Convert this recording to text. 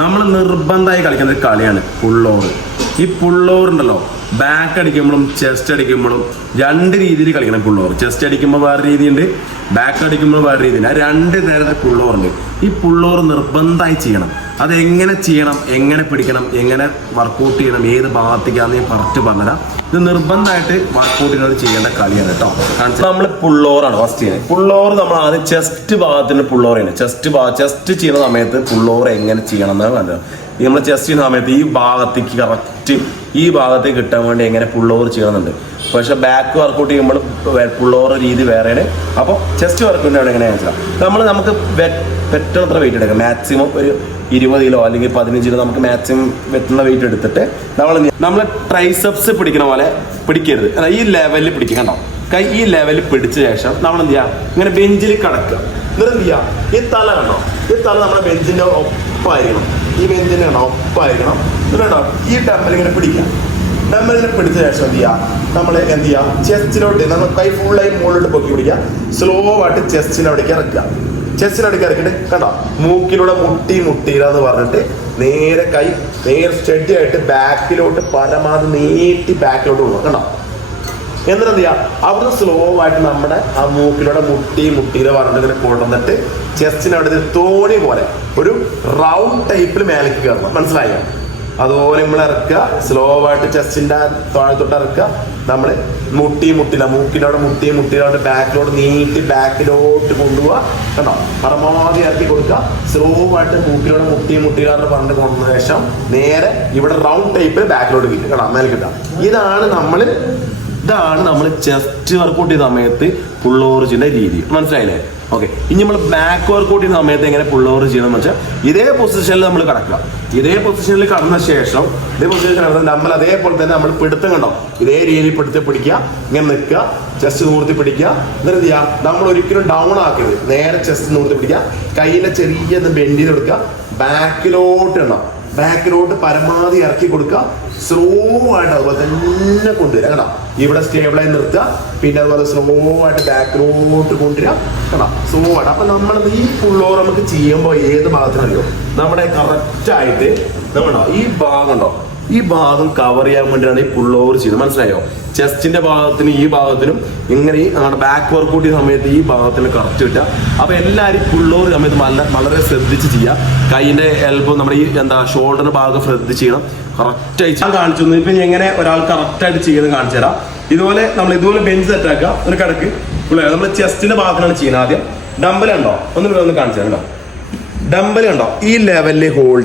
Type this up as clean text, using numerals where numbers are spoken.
നമ്മൾ നിർബന്ധമായി കളിക്കുന്ന ഒരു കളിയാണ് പുൾ ഓവർ. ഈ പുൾ ഓവർ ഉണ്ടല്ലോ, ബാക്ക് അടിക്കുമ്പോഴും ചെസ്റ്റ് അടിക്കുമ്പോഴും രണ്ട് രീതിയിൽ കളിക്കണം പുൾ ഓവർ. ചെസ്റ്റ് അടിക്കുമ്പോൾ വേറെ രീതിയുണ്ട്, ബാക്ക് അടിക്കുമ്പോൾ വേറെ രീതിയുണ്ട്. ആ രണ്ട് തരത്തിൽ പുൾ ഓവർ ഉണ്ട്. ഈ പുൾ ഓവർ നിർബന്ധമായി ചെയ്യണം. അതെങ്ങനെ ചെയ്യണം, എങ്ങനെ പിടിക്കണം, എങ്ങനെ വർക്കൗട്ട് ചെയ്യണം, ഏത് ഭാഗത്തേക്കാന്ന് ഞാൻ കറക്റ്റ് പറഞ്ഞുതരാം. ഇത് നിർബന്ധമായിട്ട് വർക്കൗട്ടിനോട് ചെയ്യേണ്ട കളിയാണ് കേട്ടോ. നമ്മൾ പുൾ ഓവറാണ് ഫസ്റ്റ് ചെയ്യുന്നത്. പുൾ ഓവർ നമ്മൾ ആദ്യം ചെസ്റ്റ് ഭാഗത്തിന് പുൾ ഓവർ ചെയ്യണം. ചെസ്റ്റ് ചെയ്യുന്ന സമയത്ത് പുൾ ഓവർ എങ്ങനെ ചെയ്യണം എന്നാണ് പറഞ്ഞത്. നമ്മൾ ചെസ്റ്റ് ചെയ്യുന്ന സമയത്ത് ഈ ഭാഗത്തേക്ക് കറക്റ്റ് ഈ ഭാഗത്തേക്ക് കിട്ടാൻ വേണ്ടി എങ്ങനെ പുൾ ഓവർ ചെയ്യണമെന്നുണ്ട്. പക്ഷെ ബാക്ക് വർക്കൗട്ട് ചെയ്യുമ്പോൾ പുൾ ഓവർ രീതി വേറെയാണ്. അപ്പോൾ ചെസ്റ്റ് വർക്കൗട്ട് എങ്ങനെയാണെന്ന് വെച്ചാൽ നമുക്ക് പറ്റുന്നത്ര വെയിറ്റ് എടുക്കാം. മാക്സിമം ഒരു 20 കിലോ അല്ലെങ്കിൽ 15 കിലോ നമുക്ക് മാക്സിമം വെറ്റുന്ന വെയിറ്റ് എടുത്തിട്ട് നമ്മൾ ട്രൈസെപ്സ് പിടിക്കുന്ന പോലെ പിടിക്കരുത്. ഈ ലെവലിൽ പിടിക്കുക. കണ്ടോ, കൈ ഈ ലെവലിൽ പിടിച്ച ശേഷം നമ്മൾ എന്ത് ചെയ്യുക, ഇങ്ങനെ ബെഞ്ചിൽ കിടക്കുക. എന്നിട്ട് എന്ത് ചെയ്യുക, ഈ തല കണ്ടോ, ഈ തല നമ്മുടെ ബെഞ്ചിൻ്റെ ഒപ്പമായിരിക്കണം. ഈ ബെഞ്ചിൻ്റെ കണ്ടോ ഒപ്പമായിരിക്കണം. എന്നിട്ടോ ഈ ഡമ്പൽ ഇങ്ങനെ പിടിക്കുക. ഡമ്പലിനെ പിടിച്ച ശേഷം എന്ത് ചെയ്യുക, നമ്മൾ എന്ത് ചെയ്യുക, ചെസ്റ്റിലോട്ട് നമ്മൾ കൈ ഫുള്ളായി മുകളിലോട്ട് പൊക്കി പിടിക്കുക. സ്ലോ ആയിട്ട് ചെസ്റ്റിനവിടേക്ക് ഇറക്കുക. ചെസ്റ്റിനവിടേക്ക് ഇറക്കിയിട്ട് കണ്ടോ, മൂക്കിലൂടെ മുട്ടിയില്ലാന്ന് പറഞ്ഞിട്ട് നേരെ കൈ നേരെ സ്റ്റഡി ആയിട്ട് ബാക്കിലോട്ട് പരമാവധി നീട്ടി ബാക്കിലോട്ട് കൊണ്ടുപോകും. കണ്ടോ, എന്നിട്ട് എന്ത് ചെയ്യുക, അവിടെ സ്ലോ ആയിട്ട് നമ്മുടെ ആ മൂക്കിലൂടെ മുട്ടിയില്ല പറഞ്ഞിട്ട് ഇങ്ങനെ കൊണ്ടുവന്നിട്ട് ചെസ്റ്റിനവിടെ തോണി പോലെ ഒരു റൗണ്ട് ടൈപ്പിൽ മേലേക്ക് കയറണം. മനസ്സിലായോ? അതുപോലെ നമ്മൾ ഇറക്കുക, സ്ലോ ആയിട്ട് ചെസ്റ്റിൻ്റെ താഴത്തോട്ട് ഇറക്കുക. നമ്മൾ മുട്ടിയില്ല മൂക്കിലോടെ മുട്ടിയിലോട്ട് ബാക്കിലോട്ട് നീട്ടി ബാക്കിലോട്ട് കൊണ്ടുപോവുക. കണ്ടോ, പരമാവധി ഇറക്കി കൊടുക്കുക. സ്ലോ ആയിട്ട് മൂക്കിലോടെ മുട്ടിയില്ലാന്ന് പറഞ്ഞിട്ട് കൊണ്ട ശേഷം നേരെ ഇവിടെ റൗണ്ട് ടൈപ്പിൽ ബാക്കിലോട്ട് കിട്ടും. കണ്ടോ, മേലെ കിട്ടാം. ഇതാണ് നമ്മൾ ചെസ്റ്റ് വർക്കൗട്ട് ചെയ്യുന്ന സമയത്ത് പുൾ ഓവർ ചെയ്യുന്ന രീതി. മനസ്സിലായില്ലേ? ഓക്കെ, ഇനി നമ്മൾ ബാക്ക് വർക്കൗട്ട് ചെയ്യുന്ന സമയത്ത് എങ്ങനെ പുൾ ഓവർ ചെയ്യണമെന്ന് വെച്ചാൽ ഇതേ പൊസിഷനിൽ നമ്മൾ കിടക്കുക. ഇതേ പൊസിഷനിൽ കടന്ന ശേഷം നമ്മൾ അതേപോലെ തന്നെ നമ്മൾ പിടുത്തം കണ്ടോ, ഇതേ രീതിയിൽ പിടിക്കുക. ഇങ്ങനെ നിൽക്കുക, ചെസ്റ്റ് നൂർത്തി പിടിക്കുക. എന്നിട്ട് എന്ത് ചെയ്യുക, നമ്മൾ ഒരിക്കലും ഡൗൺ ആക്കരുത്. നേരെ ചെസ്റ്റ് നൂർത്തി പിടിക്കുക. കയ്യിലെ ചെറിയ ബെൻഡ് ചെയ്ത് കൊടുക്കുക. ബാക്കിലോട്ട് പരമാവധി ഇറക്കി കൊടുക്കുക. സ്ലോ ആയിട്ട് അതുപോലെ തന്നെ കൊണ്ടുവരിക. കണ്ടോ, ഇവിടെ സ്റ്റേബിളായി നിർത്തുക. പിന്നെ അതുപോലെ സ്ലോ ആയിട്ട് ബാക്കിലോട്ട് കൊണ്ടുവരിക. കണ്ടോ, സ്ലോ ആയിട്ട്. അപ്പൊ നമ്മൾ ഈ പുൾ ഓവർ നമുക്ക് ചെയ്യുമ്പോൾ ഏത് ഭാഗത്തിനറിയോ, നമ്മുടെ കറക്റ്റായിട്ട് നമ്മളുണ്ടോ ഈ ഭാഗം ഉണ്ടോ, ഈ ഭാഗം കവർ ചെയ്യാൻ വേണ്ടിയാണ് ഈ പുൾ ഓവർ ചെയ്യുന്നത്. മനസ്സിലായോ? ചെസ്റ്റിന്റെ ഭാഗത്തിന് ഈ ഭാഗത്തിനും ഇങ്ങനെ നമ്മുടെ ബാക്ക് വർക്കൗട്ട് ചെയ്യുന്ന സമയത്ത് ഈ ഭാഗത്തിന് കറക്റ്റ് കിട്ടുക. അപ്പൊ എല്ലാവരും പുൾ ഓവർ സമയത്ത് വളരെ ശ്രദ്ധിച്ച് ചെയ്യുക. കൈയിന്റെ എൽബോ നമ്മുടെ ഈ ഷോൾഡറിന്റെ ഭാഗം ശ്രദ്ധിച്ച് ചെയ്യണം. കറക്റ്റായിട്ട് ഞാൻ കാണിച്ചു തന്നു. ഇപ്പൊ എങ്ങനെ ഒരാൾ കറക്റ്റായിട്ട് ചെയ്യുന്നത് കാണിച്ചു തരാം. ഇതുപോലെ ബെഞ്ച് സെറ്റാക്കുക. ഒരു കിടക്ക് നമ്മൾ ചെസ്റ്റിന്റെ ഭാഗത്തിനാണ് ചെയ്യുന്നത്. ആദ്യം ഡമ്പൽ ഉണ്ടോ, ഒന്ന് കാണിച്ചു തരാം. ഡമ്പൽ ഉണ്ടോ, ഈ ലെവലിൽ ഹോൾഡ്